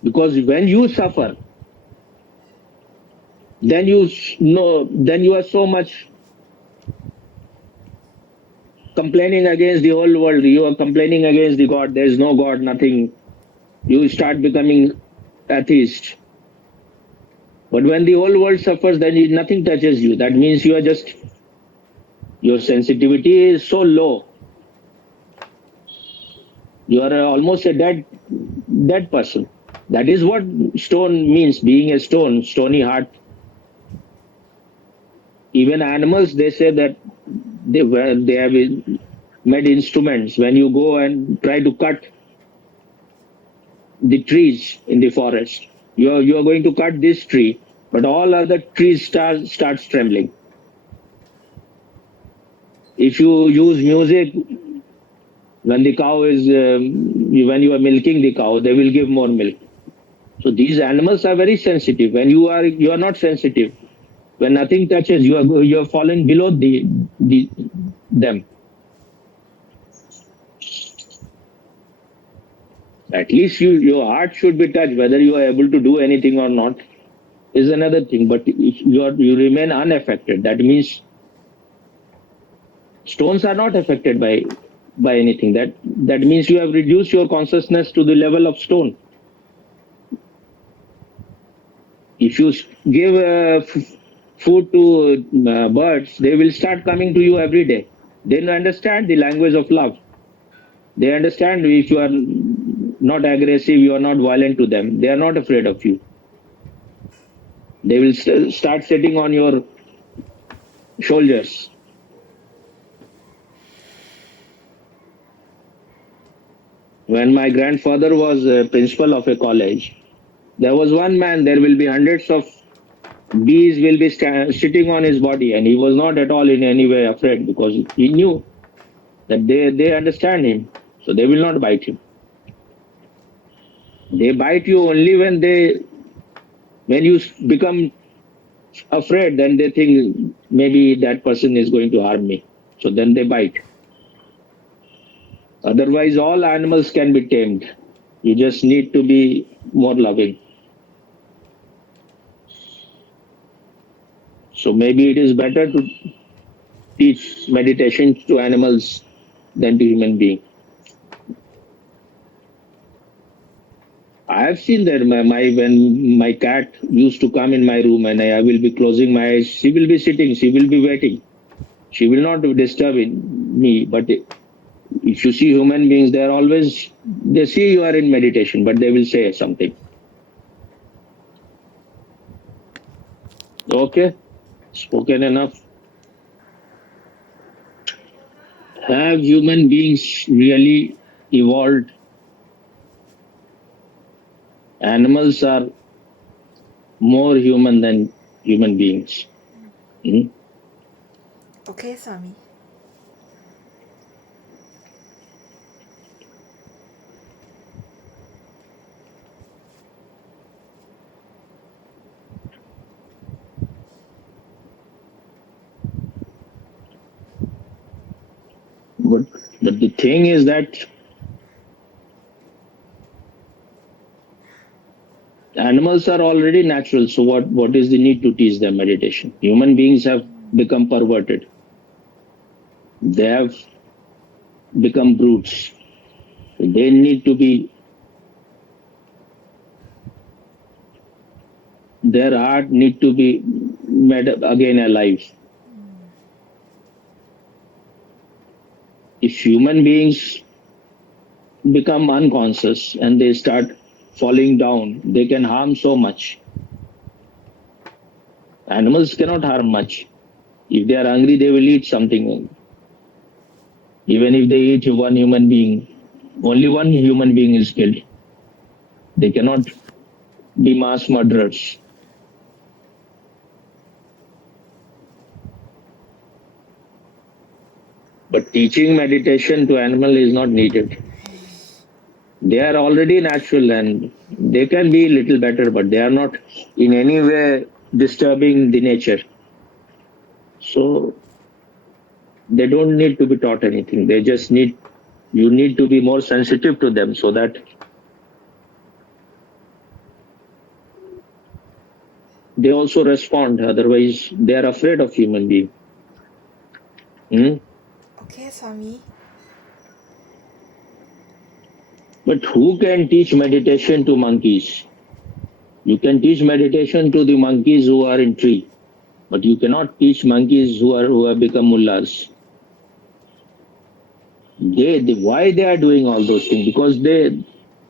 Because when you suffer, then you are so much complaining against the whole world. You are complaining against the God. There is no God, nothing. You start becoming atheist. But when the whole world suffers, then nothing touches you. That means your sensitivity is so low. You are almost a dead that person. That is what stone means, being a stone, stony heart. Even animals, they say that they have made instruments. When you go and try to cut the trees in the forest, you are going to cut this tree, but all other trees starts trembling. If you use music when the cow is when you are milking the cow, they will give more milk. So these animals are very sensitive. When you are not sensitive, when nothing touches, you are falling below the them. At least your heart should be touched. Whether you are able to do anything or not is another thing. But if you remain unaffected, that means stones are not affected by anything. That means you have reduced your consciousness to the level of stone. If you give food to birds, they will start coming to you every day. They understand the language of love. They understand if you are not aggressive, you are not violent to them. They are not afraid of you. They will start sitting on your shoulders. When my grandfather was principal of a college, there was one man, there will be hundreds of bees will be sitting on his body, and he was not at all in any way afraid because he knew that they understand him, so they will not bite him. They bite you only when you become afraid, then they think maybe that person is going to harm me, so then they bite. Otherwise, all animals can be tamed. You just need to be more loving. So maybe it is better to teach meditation to animals than to human beings. I have seen that when my cat used to come in my room and I will be closing my eyes, she will be sitting, she will be waiting. She will not disturb me. But if you see human beings, they see you are in meditation, but they will say something. Okay, spoken enough. Have human beings really evolved? Animals are more human than human beings. Hmm? Okay, Swami. But the thing is that animals are already natural, so what is the need to teach them meditation? Human beings have become perverted. They have become brutes. They need to be, their heart need to be made again alive. If human beings become unconscious and they start falling down, they can harm so much. Animals cannot harm much. If they are hungry, they will eat something. Even if they eat one human being, only one human being is killed. They cannot be mass murderers. But teaching meditation to animal is not needed. They are already natural and they can be a little better, but they are not in any way disturbing the nature. So they don't need to be taught anything. They just you need to be more sensitive to them so that they also respond. Otherwise, they are afraid of human being. Okay, Swami. But who can teach meditation to monkeys? You can teach meditation to the monkeys who are in tree, but you cannot teach monkeys who have become mullahs. Why they are doing all those things? Because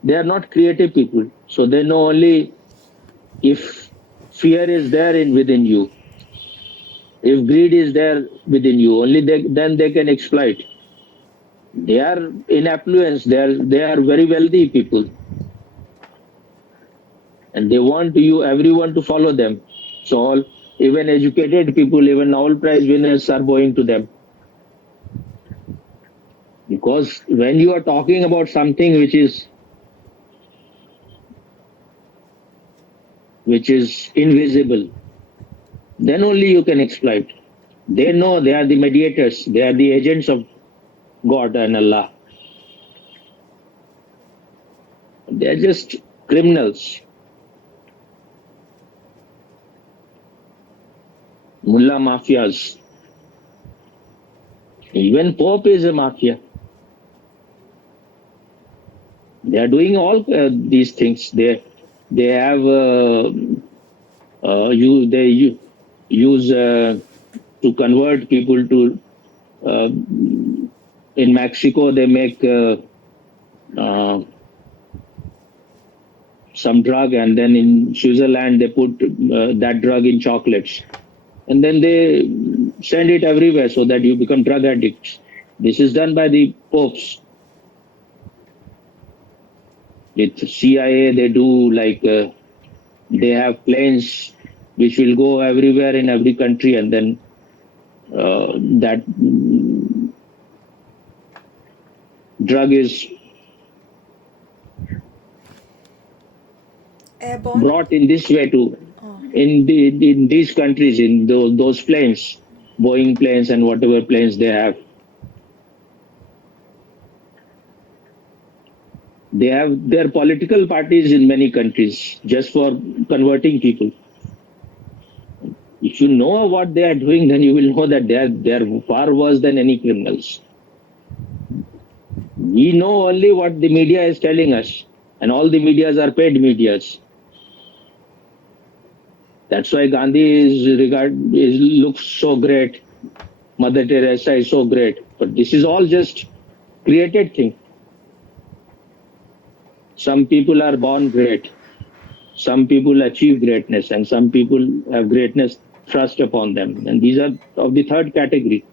They are not creative people. So they know only if fear is there within you, if greed is there within you, only then they can exploit. They are in affluence. They are very wealthy people, and they want everyone to follow them. So all, even educated people, even Nobel Prize winners are bowing to them. Because when you are talking about something which is invisible, then only you can exploit. They know they are the mediators, they are the agents of God and Allah. They are just criminals. Mullah mafias. Even Pope is a mafia. They are doing all these things. They have use to convert people to. In Mexico, they make some drug, and then in Switzerland they put that drug in chocolates, and then they send it everywhere so that you become drug addicts. This is done by the popes. With CIA, they do like they have planes which will go everywhere in every country, and then that drug is Airborne. brought in this way to in these countries, in those planes, Boeing planes and whatever planes they have. They have their political parties in many countries just for converting people. If you know what they are doing, then you will know that they are far worse than any criminals. We know only what the media is telling us, and all the medias are paid medias. That's why Gandhi looks so great. Mother Teresa is so great. But this is all just created thing. Some people are born great. Some people achieve greatness, and some people have greatness thrust upon them. And these are of the third category.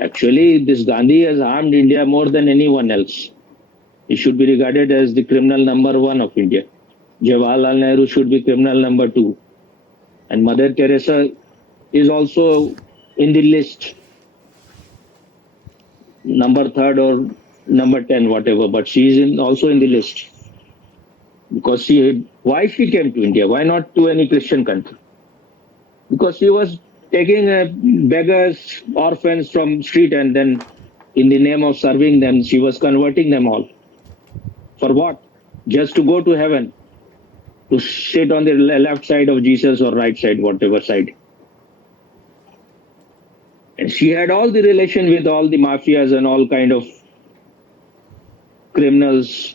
Actually, this Gandhi has harmed India more than anyone else. He should be regarded as the criminal number one of India. Jawaharlal Nehru should be criminal number two. And Mother Teresa is also in the list, number third or number 10, whatever, but she is also in the list. Because why she came to India? Why not to any Christian country? Because she was taking beggars, orphans from street, and then in the name of serving them, she was converting them all. For what? Just to go to heaven, to sit on the left side of Jesus or right side, whatever side. And she had all the relation with all the mafias and all kind of criminals.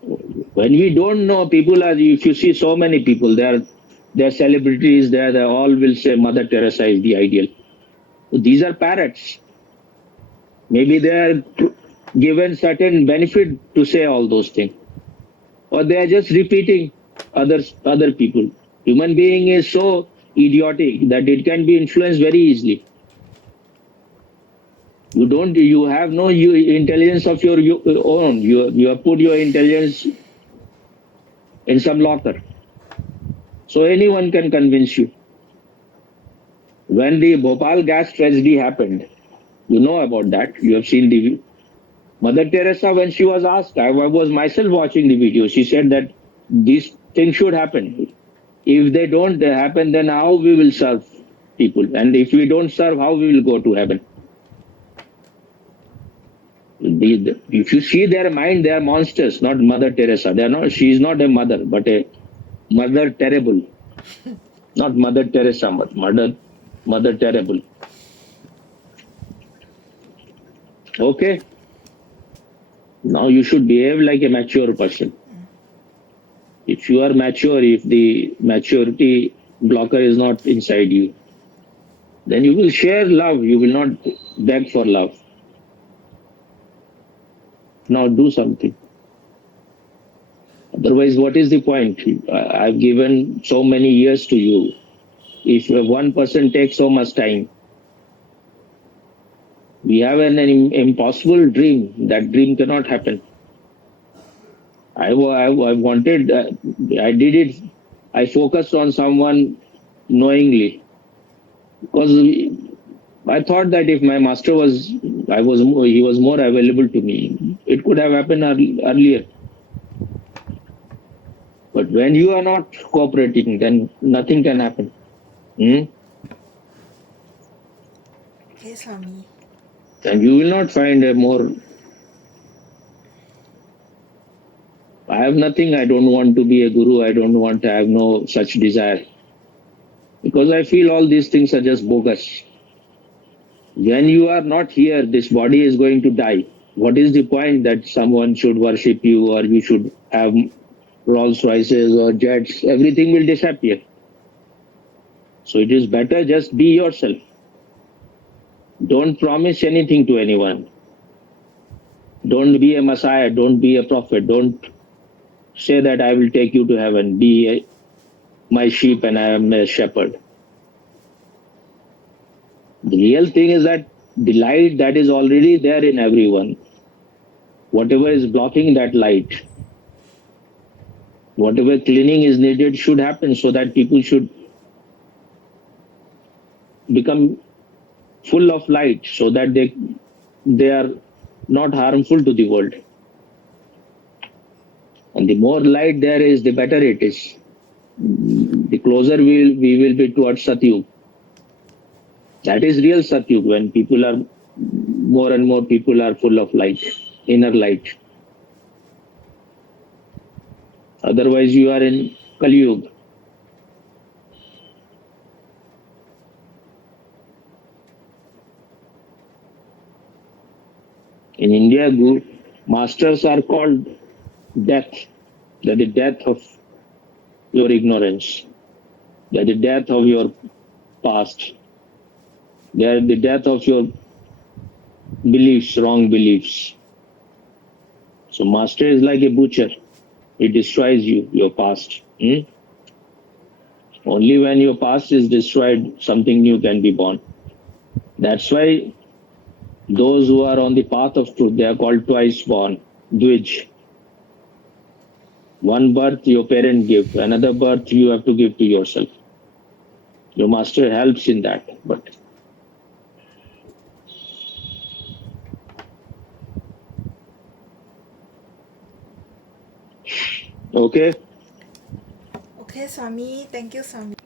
When we don't know, people are, if you see so many people, they're celebrities, they all will say Mother Teresa is the ideal. These are parrots. Maybe they are given certain benefit to say all those things. Or they are just repeating other people. Human being is so idiotic that it can be influenced very easily. You have no intelligence of your own. You have put your intelligence in some locker. So anyone can convince you. When the Bhopal gas tragedy happened, you know about that. You have seen the Mother Teresa, when she was asked, I was myself watching the video, she said that these things should happen. If they don't happen, then how we will serve people? And if we don't serve, how we will go to heaven? If you see their mind, they are monsters, not Mother Teresa. They are not. She is not a mother, but a mother terrible. Not Mother Teresa, but mother terrible. Okay. Now you should behave like a mature person. If you are mature, if the maturity blocker is not inside you, then you will share love. You will not beg for love. Now do something. Otherwise, what is the point? I've given so many years to you. If one person takes so much time, we have an impossible dream. That dream cannot happen. I wanted, I did it, I focused on someone knowingly because I thought that if my master was, he was more available to me, it could have happened earlier. But when you are not cooperating, then nothing can happen. Hmm? Okay, Swami. And you will not find a more. I have nothing. I don't want to be a guru. I don't want to have no such desire. Because I feel all these things are just bogus. When you are not here, this body is going to die. What is the point that someone should worship you or you should have Rolls Royces or jets? Everything will disappear. So it is better just be yourself. Don't promise anything to anyone. Don't be a messiah. Don't be a prophet. Don't say that I will take you to heaven. Be my sheep and I am a shepherd. The real thing is that the light that is already there in everyone, whatever is blocking that light, whatever cleaning is needed should happen so that people should become full of light so that they are not harmful to the world. And the more light there is, the better it is. The closer we will be towards Satyug. That is real Satyug, when people are, more and more people are full of light, inner light. Otherwise you are in Kali Yuga. In India, masters are called death. That is death of your ignorance. That is death of your past. That is the death of your beliefs, wrong beliefs. So master is like a butcher. He destroys you, your past. Only when your past is destroyed, something new can be born. That's why those who are on the path of truth, they are called twice born, Dvij. One birth your parent give, another birth you have to give to yourself. Your master helps in that, but okay. Okay, Swami. Thank you, Swami.